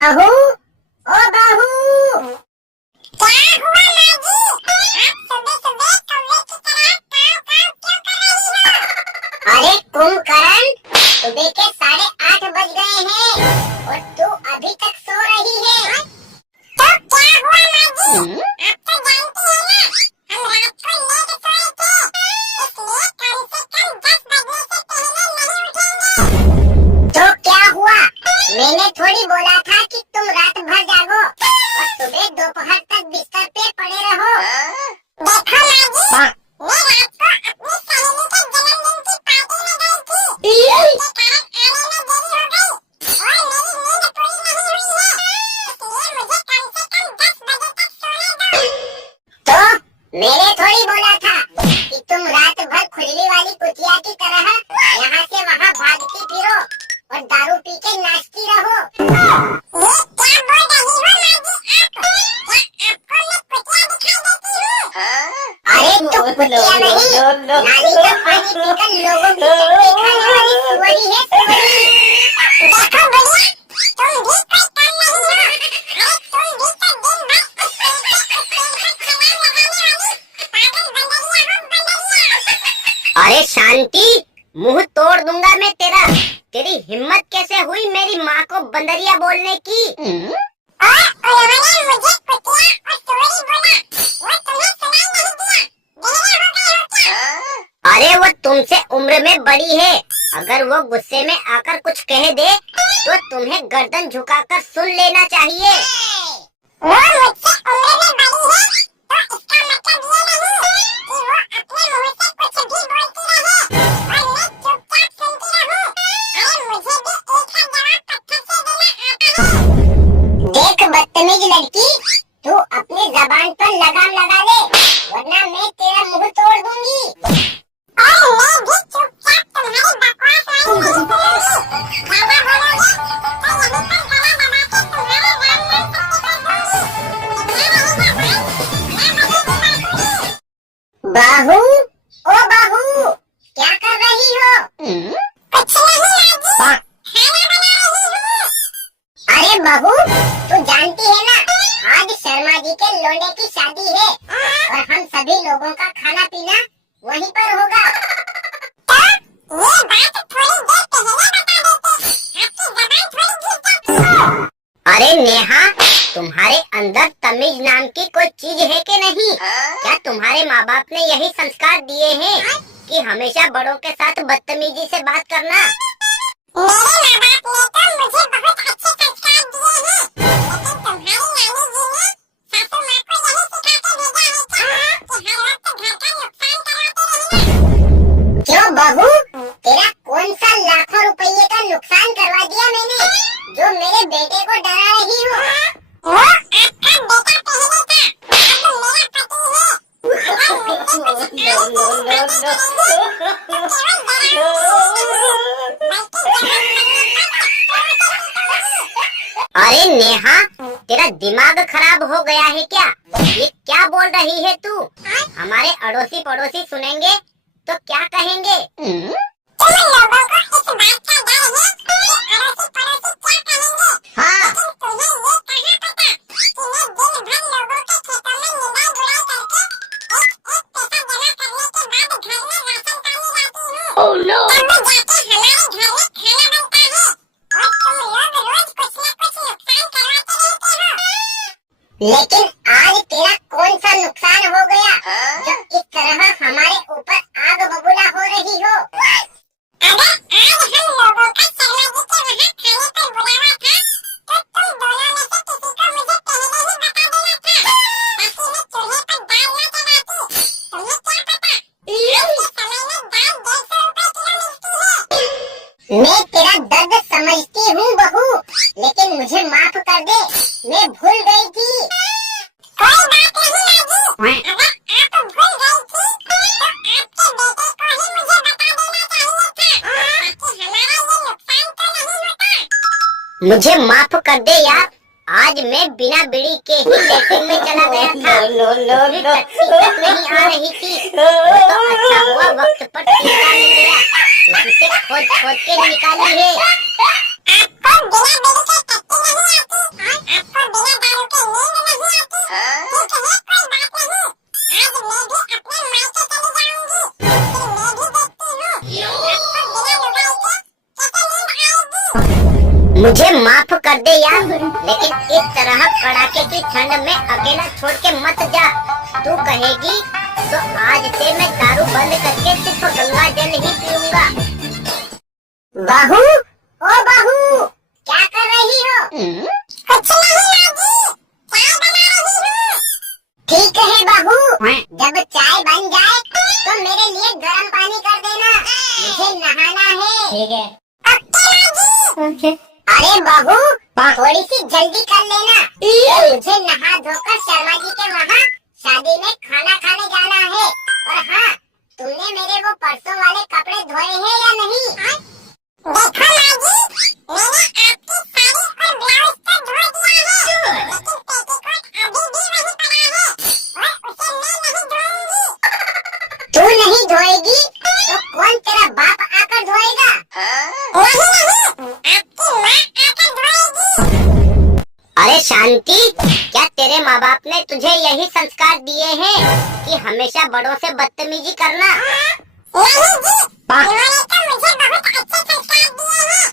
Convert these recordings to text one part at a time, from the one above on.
बहू, ओ बहू। क्या हुआ माँ जी? आप सुबह सुबह कौवे की तरह काव काव क्यों कर रही हो? अरे कुंभकर्ण, सुबह के 8:30 बज गए हैं और तू अभी तक सो रही है। तो क्या हुआ माँ जी? आप तो जानती है ना, हम रात को लेट सोए थे, इसलिए कम से कम 10 बजने से पहले नहीं उठेंगे। तो क्या हुआ? मैंने थोड़ी बोला था कि तुम रात भर जागो और सुबह दोपहर तक बिस्तर पे पड़े रहो। देखो माँ जी, मैं रात को अपनी सहेली के जन्मदिन की पार्टी में गई थी, जिसके कारण आने में देरी हो गई और मेरी नींद पूरी नहीं हुई है, इसलिए मुझे कम से कम 10 बजे तक सोने दो। तो मैंने थोड़ी बोला था कि तुम रात भर खुजली वाली कुतिया की तरह यहाँ से वहाँ भागती फिरो और दारू पी के नाचती रहो। ये क्या बोल रही हो माँ जी आप? क्या आपको मैं कुतिया दिखाई देती हूँ? अरे तो कुतिया नहीं, नाली का पानी पीकर लोगों की चटनी खाने वाली सुअरी है, सुअरी। देखो बुढ़िया, तुम भी कोई काम नहीं हो। अरे तुम भी तो दिन भर उस पेड़ पर खिलाड़ लगाने वाली पागल बंदरिया हो, बंदरिया। अरे शांति, मुंह तोड़ दूंगा मैं तेरा। तेरी हिम्मत कैसे हुई मेरी माँ को बंदरिया बोलने की? और उन्होंने मुझे कुतिया और सुअरी बोला, वो तुम्हें सुनाई नहीं दिया? बहरे हो गए हो क्या? अरे वो तुमसे उम्र में बड़ी है, अगर वो गुस्से में आकर कुछ कह दे तो तुम्हें गर्दन झुकाकर सुन लेना चाहिए। वो मुझसे उम्र में बड़ी है, तो इसका मतलब ये नहीं कि वो अपने मुंह से कुछ भी बोलती रहे और मैं चुपचाप सुनती रहूं। अरे मुझे भी एक का जवाब पत्थर से देना आता है। देख बदतमीज लड़की, तू अपनी जबान पर लगाम लगा ले, वरना मैं तेरा मुंह तोड़ दूंगी। और मैं भी चुपचाप तुम्हारी बकवास वाली नहीं सुनूंगी। ज्यादा बोलोगे तो यहीं पर गला दबा के तुम्हारे राम नाम से निकल दूंगी। ध्यान रहेगा भाई, मैं बड़ी बांसुरी। बहू, ओ बहू, क्या कर रही हो? कुछ नहीं माँ जी, खाना बना रही हूँ। अरे बहू, तू जानती है ना, आज शर्मा जी के लोंडे की शादी है और हम सभी लोगों का खाना पीना वहीं पर होगा। तो ये बात थोड़ी देर पहले बता देते, आपकी जबान थोड़ी घिस जाती। अरे नेहा, तुम्हारे अंदर तमीज नाम की कोई चीज है कि नहीं? क्या तुम्हारे माँ बाप ने यही संस्कार दिए हैं कि हमेशा बड़ों के साथ बदतमीजी से बात करना? मेरे माँ बाप ने तो मुझे बहुत अच्छे संस्कार दिए हैं, लेकिन तुम्हारी नानी जी ने सासू माँ को यही सिखा के भेजा है कि हर वक्त घर का नुकसान कराते रहना। क्यों बहू, तेरा कौन सा लाखों रुपये का नुकसान करवा दिया मैंने, जो मेरे बेटे को डरा रही हो? वो आपका बेटा पहले था, अब मेरा पति है। अगर मुझसे कुछ आगे से बातें करेंगे तो केवल डराने से नहीं, बल्कि अरे नेहा, तेरा दिमाग खराब हो गया है क्या? ये क्या बोल रही है तू? हमारे अड़ोसी पड़ोसी सुनेंगे तो क्या कहेंगे? तुम लोगों को इस बात का डर है कि अड़ोसी पड़ोसी क्या कहेंगे। हाँ, लेकिन तुम्हें ये कहाँ पता कि मैं दिन भर लोगों के खेतों में निराई गुड़ाई करके एक पैसा जमा करने के बाद घर में राशन पानी लाती हूँ। oh, no. तब जाके हमारे घर में खाना बनता है और तुम लोग रोज कुछ न कुछ नुकसान करवाते रहते हो। लेकिन आज तेरा कौन सा नुकसान हो गया जो इस तरह हमारे ऊपर आग बबूला हो रही हो? अगर आज हम लोगों का शर्मा जी के वहाँ खाने पर बुलावा था, तो तुम दोनों में से किसी को मुझे पहले ही बता देना था, ताकि मैं चूल्हे पर दाल न चढ़ाती। तुम्हें क्या पता, आज के समय में दाल 150 रुपए किलो मिलती है। मैं तेरा दर्द समझती हूँ बहू, लेकिन मुझे माफ कर दे, मैं भूल गई थी। कोई बात नहीं माँ जी, अगर आप भूल गई थी, तो आपके बेटे को ही मुझे बता देना चाहिए था, ताकि हमारा ये नुकसान तो नहीं होता। मुझे माफ कर दे यार, आज मैं बिना बीड़ी के ही लेटरिन में चला गया था। उसमें टट्टी तक नहीं आ रही थी। वो तो अच्छा हुआ वक्त पर टीका मिल गया। उसे खोद खोद के निकाली है। आपको बिना बीड़ी के टट्टी नहीं आती, आपको बिना दारू के नींद नहीं आती। ठीक है, कोई बात नहीं। आज मैं भी अपने मायके चली जाऊंगी, फिर मैं भी देखती हूँ आपको बिना लुगाई के कैसे नींद आएगी। मुझे माफ कर दे यार, लेकिन इस तरह कड़ाके की ठंड में अकेला छोड़ के मत जा। तू कहेगी तो आज से मैं दारू बंद करके सिर्फ गंगा जल ही पीऊंगा। बहू, ओ बहू, क्या कर रही हो? कुछ नहीं माजी, चाय बना रही हूँ। ठीक है बहू, जब चाय बन जाए तो मेरे लिए गर्म पानी कर देना, मुझे नहाना है। ठीक है। ओके माजी। अरे बहू, थोड़ी सी जल्दी कर लेना। मुझे नहा धोकर शर्मा जी के वहाँ शादी में खाना खाने जाना है। और हाँ, तुमने मेरे वो परसों वाले कपड़े धोए हैं या नहीं? देखो माजी, मैंने आपकी साड़ी और ब्लाउज तो धो दिया है, लेकिन पेटीकोट अभी भी वहीं पड़ा है और उसे मैं नहीं धोऊंगी। तू नहीं धोएगी तो कौन तेरा बाप आकर धोएगा? नहीं, आपकी माँ आकर धोएगी। अरे शांति, क्या तेरे माँ बाप ने तुझे यही संस्कार दिए हैं कि हमेशा बड़ों से बदतमीजी करना? नहीं जी, उन्होंने तो मुझे बहुत अच्छे संस्कार दिए हैं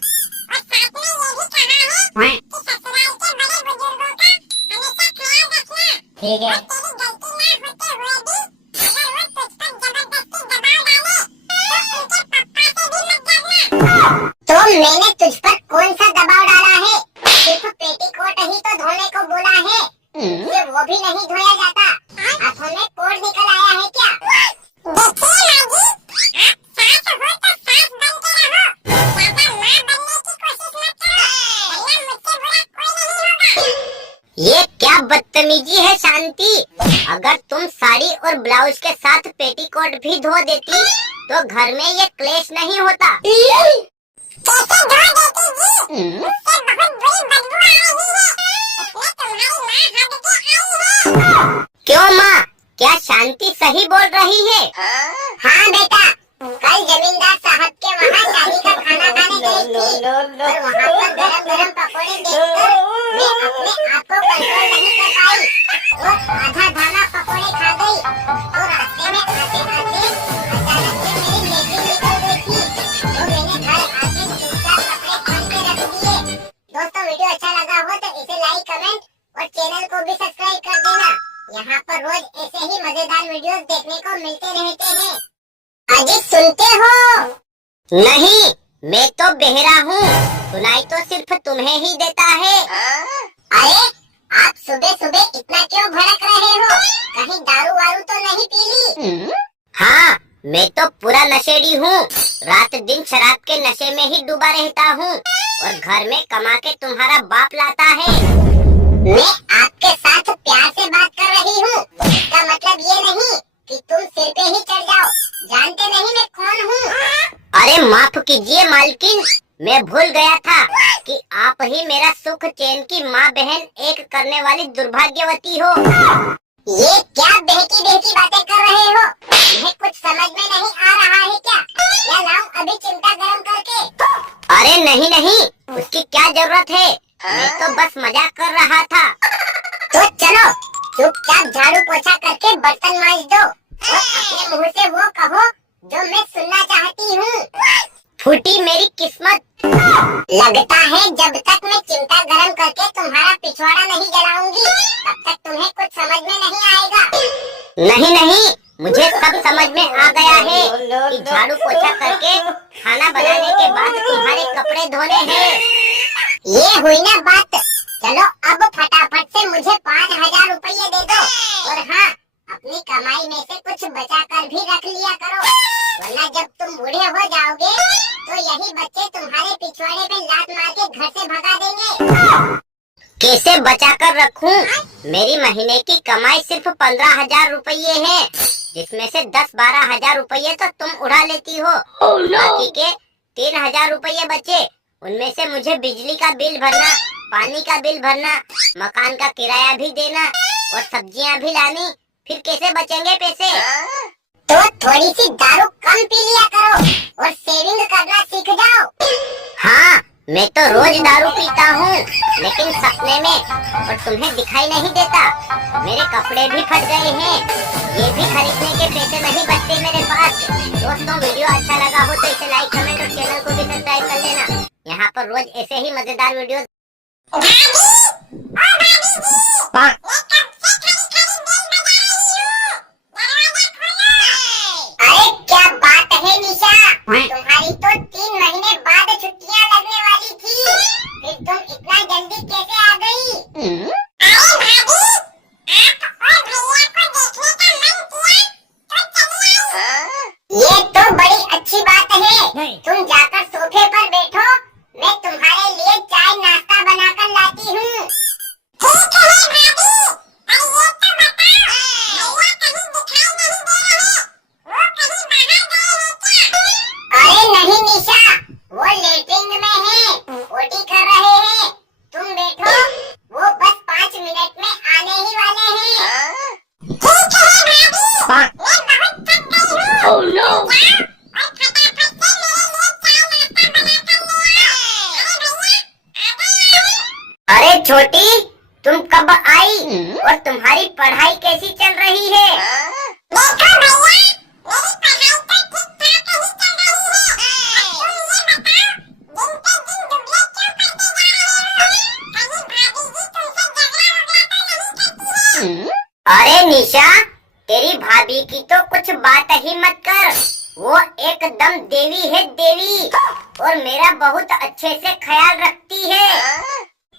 और साथ में ये भी कहा है कि ससुराल के बड़े बुजुर्गों का हमेशा ख्याल रखना। ठीक है। और तेरी गलती ना होते हुए भी अगर वो तुझ पर जबरदस्ती दबाव डाले तो उनके पापा से भी मत डरना। तो मैंने तुझ पर कौन सा दबाव डाला है? सिर्फ पेटीकोट ही तो धोने को बोला है। ये वो भी नहीं धोया जाता। हाथों में कोड निकल आया है क्या? देखिए माजी, आप सास हो तो सास बन के रहो, ज्यादा माँ बनने की कोशिश मत करो, वरना मुझसे बुरा कोई नहीं होगा। ये क्या बदतमीजी है शांति? अगर तुम साड़ी और ब्लाउज के साथ पेटीकोट भी धो देती तो घर में ये क्लेश नहीं होता। कैसे धो देती जी? उससे बहुत बुरी बदबू आ रही है। उसमें तुम्हारी माँ हद के आई है। क्यों माँ, क्या शांति सही बोल रही है? हाँ बेटा, कल जमींदार साहब के वहाँ शादी का खाना खाने गई थी और वहाँ पर गरम गरम पकौड़े देखकर मैं अपने आप को कंट्रोल नहीं कर पाई और आधा दाना पकौड़े खा गई। और रास्ते में आते आते अचानक से मेरी लेटरिन निकल गई थी, तो मैंने घर आके चुपचाप कपड़े खोल के रख दिए। दोस्तों, वीडियो अच्छा लगा हो तो इसे लाइक, कमेंट और चैनल को भी सब्सक्राइब कर देना। यहाँ पर रोज ऐसे ही मजेदार वीडियोस देखने को मिलते रहते हैं। अजी सुनते हो? नहीं, मैं तो बहरा हूँ, सुनाई तो सिर्फ तुम्हें ही देता है। अरे, आप सुबह सुबह इतना क्यों भड़क रहे हो? कहीं दारू वारू तो नहीं पी ली? हाँ, मैं तो पूरा नशेड़ी हूँ। रात दिन शराब के नशे में ही डूबा रहता हूँ और घर में कमा के तुम्हारा बाप लाता है। मैं आपके साथ प्यार से बात कर रही हूँ, इसका मतलब ये नहीं कि तुम सिर पे ही चढ़ जाओ। जानते नहीं मैं कौन हूँ? अरे माफ कीजिए मालकिन, मैं भूल गया था कि आप ही मेरा सुख चैन की माँ बहन एक करने वाली दुर्भाग्यवती हो। ये क्या बहकी बहकी बातें कर रहे हो? तुम्हें कुछ समझ में नहीं आ रहा है क्या? या लाऊं अभी चिमटा गरम करके? अरे नहीं नहीं, उसकी क्या जरूरत है? मैं तो बस मजाक कर रहा था। तो चलो चुपचाप झाड़ू पोछा करके बर्तन मांज दो और अपने मुंह से वो कहो जो मैं सुनना चाहती हूँ। फूटी मेरी किस्मत। लगता है जब तक मैं चिमटा गरम करके तुम्हारा पिछवाड़ा नहीं जलाऊंगी तब तक तुम्हें कुछ समझ में नहीं आएगा। नहीं नहीं, मुझे सब समझ में आ गया है कि झाड़ू पोछा करके खाना बनाने के बाद तुम्हारे कपड़े धोने हैं। ये हुई ना बात। चलो अब फटाफट से मुझे 5000 रुपये दे दो और हाँ, अपनी कमाई में से कुछ बचा कर भी रख लिया करो, वरना जब तुम बूढ़े हो जाओगे तो यही बच्चे तुम्हारे पिछवाड़े पे लात मार के घर से भगा देंगे। कैसे बचा कर रखूं? मेरी महीने की कमाई सिर्फ 15,000 रुपये है, जिसमें से 10-12 हजार रुपये तो तुम उड़ा लेती हो। बाकी के 3,000 रुपये बचे उनमें से मुझे बिजली का बिल भरना, पानी का बिल भरना, मकान का किराया भी देना और सब्जियां भी लानी, फिर कैसे बचेंगे पैसे? तो थोड़ी सी दारू कम पी लिया करो और सेविंग करना सीख जाओ। हाँ, मैं तो रोज दारू पीता हूँ, लेकिन सपने में, और तुम्हें दिखाई नहीं देता। मेरे कपड़े भी फट गए हैं, ये भी खरीदने के पैसे नहीं बचते मेरे पास। दोस्तों, वीडियो अच्छा लगा हो तो इसे लाइक, कमेंट और चैनल को भी सब्सक्राइब कर लेना। यहाँ पर रोज ऐसे ही मजेदार वीडियो। अरे क्या बात है निशा, तुम्हारी तो 3 महीने बाद छुट्टियां लगने वाली थी, फिर तुम इतना जल्दी कैसे आ गई? अरे भाभी, आप और भैया को देखने का मन किया तो चली आई। ये तो बड़ी अच्छी बात है। तुम जाकर सोफे पर बैठो, मैं तुम्हारे लिए चाय नाश्ता बनाकर लाती हूँ। ठीक है भाभी, अरे ये तो बताओ, भैया कहीं दिखाई नहीं दे रहे, वो कहीं बाहर गए हैं क्या? अरे नहीं निशा, वो लेटरिन में है, पोटी कर रहे हैं। तुम बैठो, वो बस 5 मिनट में आने ही वाले हैं। ठीक है भाभी, मैं बहुत थक गई हूँ। Oh no! और फटाफट से मेरे लिए चाय नाश्ता बनाकर ले आओ। अरे भैया, आ गए। अरे छोटी, तुम कब आई और तुम्हारी पढ़ाई कैसी चल रही है? देखो भैया, मेरी पढ़ाई तो ठीक ठाक ही चल रही है। अब तुम ये बताओ, दिन पे दिन दुबले क्यों पड़ते जा रहे हो? कहीं भाभी जी तुमसे झगड़ा वगड़ा तो नहीं करती है? अरे निशा, तेरी भाभी की तो कुछ बात ही मत कर। वो एकदम देवी है, देवी, और मेरा बहुत अच्छे से ख्याल रखती है।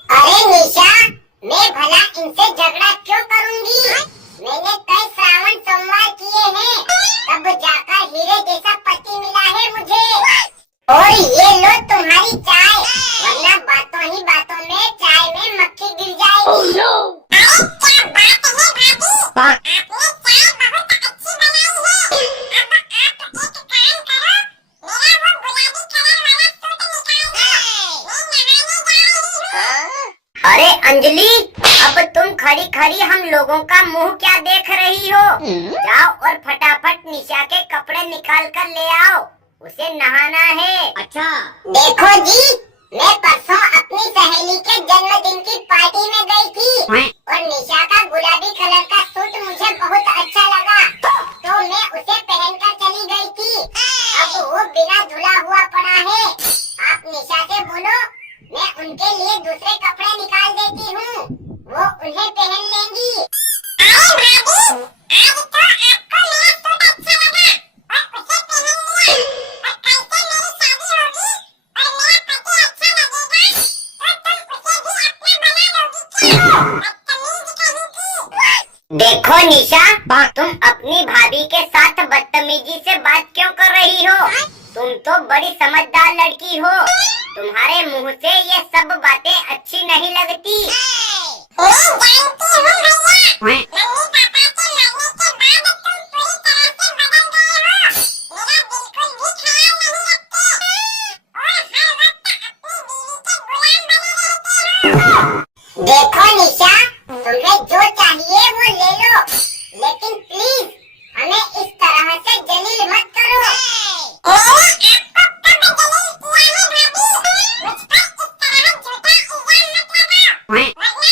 अरे निशा, मैं भला इनसे झगड़ा क्यों करूंगी? मैंने कई श्रावण सोमवार किए हैं, तब जाकर हीरे जैसा पति मिला है मुझे। और ये लो तुम्हारी चाय, वरना बातों ही बातों में चाय में मक्खी गिर जाएगी। अरे क्या बात है भाभी, आपने चाय बहुत अच्छी बनाई है। अब आप एक काम करो, मेरा वो गुलाबी कलर वाला सूट निकाल दो, मैं नहाने जा रही हूँ। अरे अंजलि, अब तुम खड़ी खड़ी हम लोगों का मुंह क्या देख रही हो? जाओ और फटाफट निशा के कपड़े निकाल कर ले आओ, उसे नहाना है। अच्छा। देखो जी, मैं परसों अपनी सहेली के जन्मदिन की पार्टी में गई थी और निशा का गुलाबी कलर का सूट मुझे बहुत अच्छा लगा, तो मैं उसे पहनकर चली गई थी। अब वो बिना धुला हुआ पड़ा है। आप निशा से बोलो, मैं उनके लिए दूसरे कपड़े निकाल देती हूँ, वो उन्हें पहन लेंगी। अरे भाभी, आज तो आपको मेरा सूट अच्छा लगा और उसे पहन लिया, और कल से मेरी शादी होगी और मेरा पति अच्छा लगेगा, तो तुम उसे भी अपना बना लोगी क्या? बदतमीज कहीं की। देखो निशा, तुम अपनी भाभी के साथ बदतमीजी से बात क्यों कर रही हो? तुम तो बड़ी समझदार लड़की हो, तुम्हारे मुंह से ये सब बातें अच्छी नहीं लगती। मैं जानती हूँ भैया, मम्मी पापा के मरने के बाद तुम पूरी तरह से बदल गए हो। मेरा बिल्कुल भी ख्याल नहीं रखते और हर वक्त अपनी बीवी के गुलाम बने रहते हो। देखो निशा, तुम्हें जो चाहिए वो ले लो, लेकिन प्लीज हमें इस तरह से जलील मत करो। मैंने आपको कब जलील किया है भाभी? मुझ पर इस तरह झूठा इल्जाम मत लगाओ, वरना मैं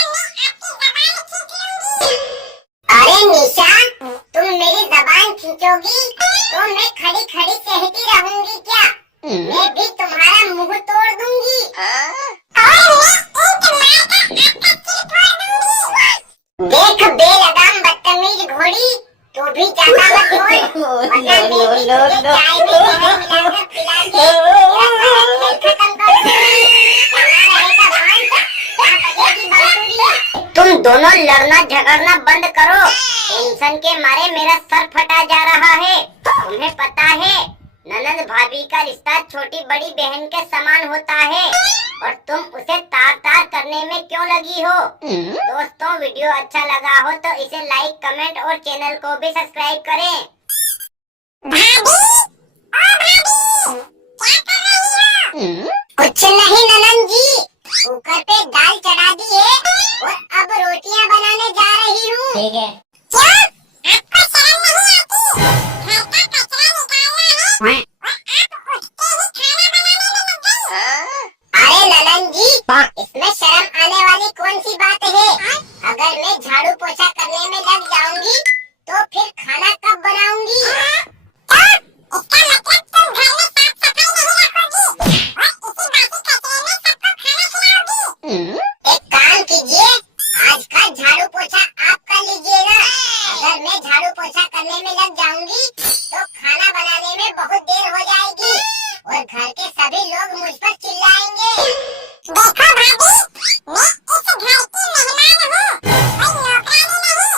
आपकी ज़बान खींच लूंगी। अरे निशा, तुम मेरी ज़बान खींचोगी तो मैं खड़ी खड़ी सहती रहूंगी क्या? मैं भी तुम्हारा मुंह तोड़ दूंगी और मैं ईंट मारकर आपका सिर फोड़ दूंगी। देख बेलगाम बदतमीज घोड़ी, तू भी ज्यादा मत बोल, वरना मैं भी तुझे चाय में जहर मिलाकर पिला के तेरा सारा खेल खत्म कर दूंगी। कहाँ रहेगा भांज, कहाँ बजेगी बांसुरी। तुम दोनों लड़ना झगड़ना बंद करो, टेंशन के मारे मेरा सर फटा जा रहा है। तुम्हें पता है, ननद भाभी का रिश्ता छोटी बड़ी बहन के समान होता है, और तुम उसे तार तार करने में क्यों लगी हो? दोस्तों, वीडियो अच्छा लगा हो तो इसे लाइक, कमेंट और चैनल को भी सब्सक्राइब करें। भाभी, ओ भाभी, क्या कर रही हो? कुछ नहीं ननन जी, कुकर पे दाल चढ़ा दी है और अब रोटियां बनाने जा रही हूँ। ठीक है। क्यों? आपको शर्म नहीं आती? घर का कचरा निकालना है और आप उठते ही खाना बनाने में लग गई। अरे ननन जी, इसमें शर्म आने वाली कौन सी बात है? अगर मैं झाड़ू पोछा करने में लग जाऊंगी तो फिर खाना कब बनाऊंगी? तो इसका मतलब तुम घर में साफ सफाई नहीं रखोगी और इसी बासी कचरे में सबको खाना खिलाओगी। एक काम कीजिए, आज का झाड़ू पोछा आप कर लीजिए ना। अगर मैं झाड़ू पोछा करने में लग जाऊंगी तो खाना बनाने में बहुत देर हो जाएगी और घर के सभी लोग मुझ पर चिल्लाएंगे। देखो भाभी, मैं इस घर की मेहमान हूँ, कोई नौकरानी नहीं,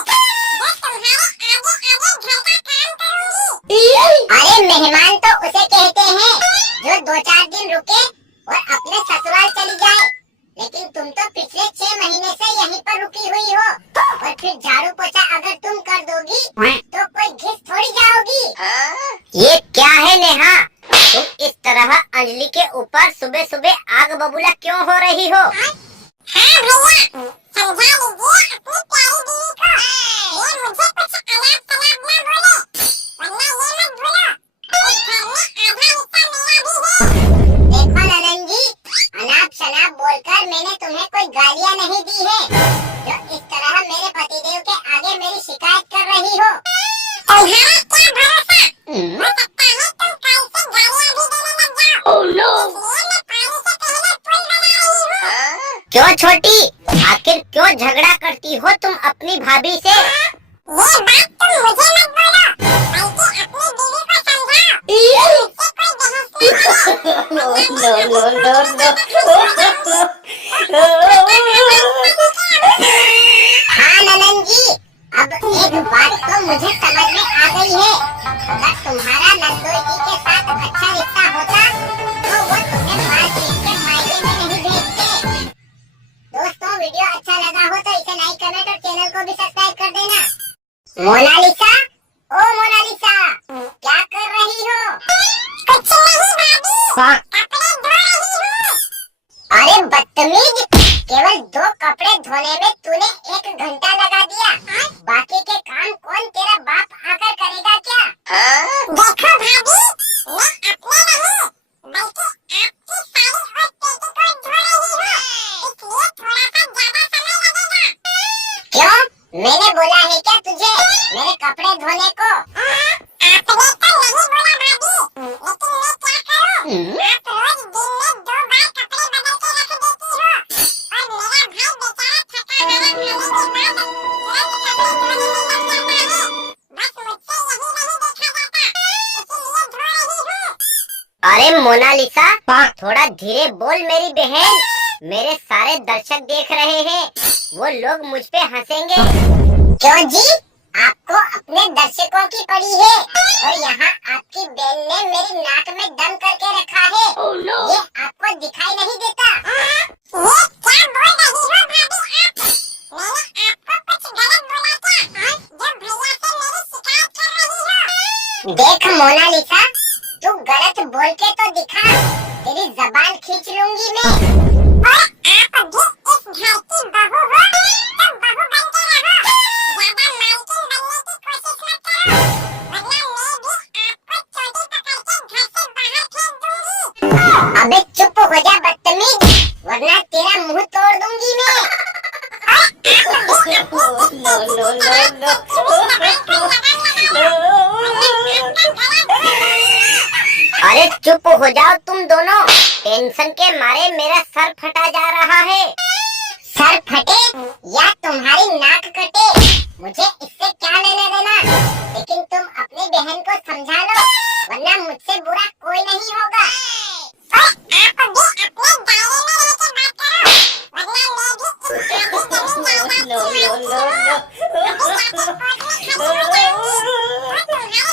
जो तुम्हारे आगे आगे घर का काम करूंगी। अरे मेहमान तो उसे कहते हैं जो 2-4 दिन रुके और अपने ससुराल चली जाए, लेकिन तुम तो पिछले 6 महीने से यहीं पर रुकी हुई हो और फिर झाड़ू पोछा अगर तुम कर दोगी तो कोई घिस थोड़ी जाओगी। ये क्या है नेहा, तुम इस तरह अंजलि के ऊपर सुबह सुबह आग बबूला क्यों हो रही हो? हाँ भैया, समझा लीजिए अपनी प्यारी बीवी को, ये मुझे कुछ अनाप शनाप ना बोले, वरना ये मत भूलो, इस घर में आधा हिस्सा मेरा भी है। देखो ननन जी, अनाप शनाप बोलकर मैंने तुम्हें कोई गालियाँ नहीं दी है जो इस तरह मेरे पतिदेव के आगे मेरी शिकायत कर रही हो। तुम्हारा क्या भरोसा, हो सकता है तुम कल से गालियाँ भी देने लग जाओ। इसलिए मैं पानी से पहले पुल बना रही हूँ। क्यों छोटी, आखिर क्यों झगड़ा करती हो तुम अपनी भाभी से? ये बात तुम मुझे मत बोलो, बल्कि अपनी बीवी को समझाओ। मुझसे कोई बहस न हाँ ननन जी, अब एक बात तो मुझे समझ में आ गई है। अगर तुम्हारा नंदोई जी के साथ अच्छा रिश्ता होता तो वो तुम्हें मार पीट के मायके में नहीं भेजते। दोस्तों, वीडियो अच्छा लगा हो तो इसे लाइक, कमेंट और चैनल को भी सब्सक्राइब कर देना। मोनालिसा, ओ मोनालिसा, क्या कर रही हो? कुछ नहीं भाभी, कपड़े धो रही हूँ। अरे बदतमीज, केवल 2 कपड़े धोने में तूने 1 घंटा लगा दिया। बाकी के काम कौन तेरा बाप आकर करेगा क्या? देखो भाभी, मैं अपने नहीं, बल्कि आपकी साड़ी और पेटीकोट धो रही हूँ, इसलिए थोड़ा सा ज्यादा समय लगेगा। क्यों? मैंने बोला है क्या तुझे मेरे कपड़े धोने को? आपने तो नहीं बोला भाभी, लेकिन मैं क्या करूँ? आप रोज दिन में 2 बार कपड़े बदल के रख देती हो और मेरा भाई बेचारा थका हारा खाने के बाद तुरंत कपड़े धोने में लग जाता है। बस मुझसे यही नहीं देखा जाता, इसीलिए धो रही हूँ। अरे मोनालिसा, थोड़ा धीरे बोल मेरी बहन, मेरे सारे दर्शक देख रहे हैं, वो लोग मुझ पे हंसेंगे। क्यों जी, आपको अपने दर्शकों की पड़ी है और यहाँ आपकी बहन ने मेरी नाक में दम करके रखा है। ये आपको दिखाई नहीं देता? ये क्या बोल रही हो भाभी आप? मैंने आपको कुछ गलत बोला क्या, जो भैया से मेरी शिकायत कर रही हो? देख मोनालिसा, तू गलत बोल के तो दिखा, तेरी जबान खींच लूंगी मैं। और आप भी इस घर की बहू हो, तो बहू बन के रहो, ज्यादा मालकिन बनने की कोशिश मत करो, वरना मैं भी आपको चोटी पकड़ के घर से बाहर फेंक दूंगी। अबे चुप हो जा बदतमीज, वरना तेरा मुंह तोड़ दूंगी मैं। अरे चुप हो जाओ तुम दोनों, टेंशन के मारे मेरा सर फटा जा रहा है। सर फटे या तुम्हारी नाक कटे, मुझे इससे क्या लेना देना, लेकिन तुम अपनी बहन को समझा लो, वरना मुझसे बुरा कोई नहीं होगा। आप भी अपने दायरे में रह के बात करो, वरना मैं भी इस आधी जमीन जायदाद की मालकिन हूँ। मुझे जाके कोर्ट में हाजिर हो जाऊंगी और तुम्हारे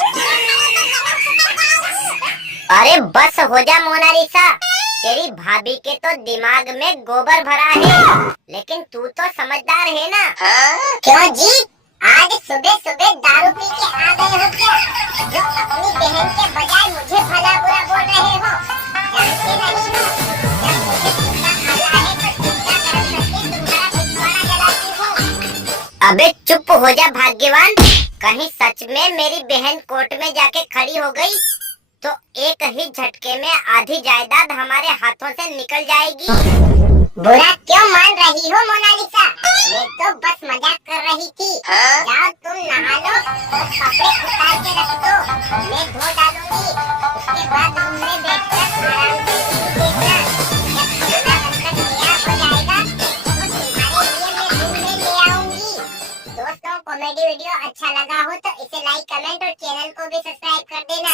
अरे बस हो जा मोनालिसा, तेरी भाभी के तो दिमाग में गोबर भरा है, लेकिन तू तो समझदार है ना? क्यों जी, आज सुबह सुबह दारू पी के आ गए हो क्या, जो अपनी बहन के बजाय मुझे भला बुरा बोल रहे हो? जानते नहीं हो अबे चुप हो जा भाग्यवान, कहीं सच में मेरी बहन कोर्ट में जाके खड़ी हो गई तो एक ही झटके में आधी जायदाद हमारे हाथों से निकल जाएगी। बुरा क्यों मान रही हो मोनालिसा? मैं तो बस मजाक कर रही थी। जाओ तुम नहा लो और कपड़े उतार के रख दो, मैं धो डालूंगी। उसके बाद रूम में बैठकर आराम से टीवी देखना। जब खाना बनकर तैयार हो जाएगा तो तुम्हारे लिए मैं रूम में ले आऊंगी। दोस्तों, कॉमेडी वीडियो अच्छा लगा हो तो इसे लाइक, कमेंट और चैनल को भी सब्सक्राइब कर देना।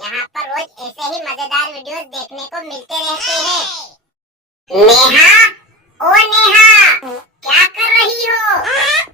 यहाँ पर रोज ऐसे ही मजेदार वीडियोस देखने को मिलते रहते हैं। नेहा, ओ नेहा, क्या कर रही हो?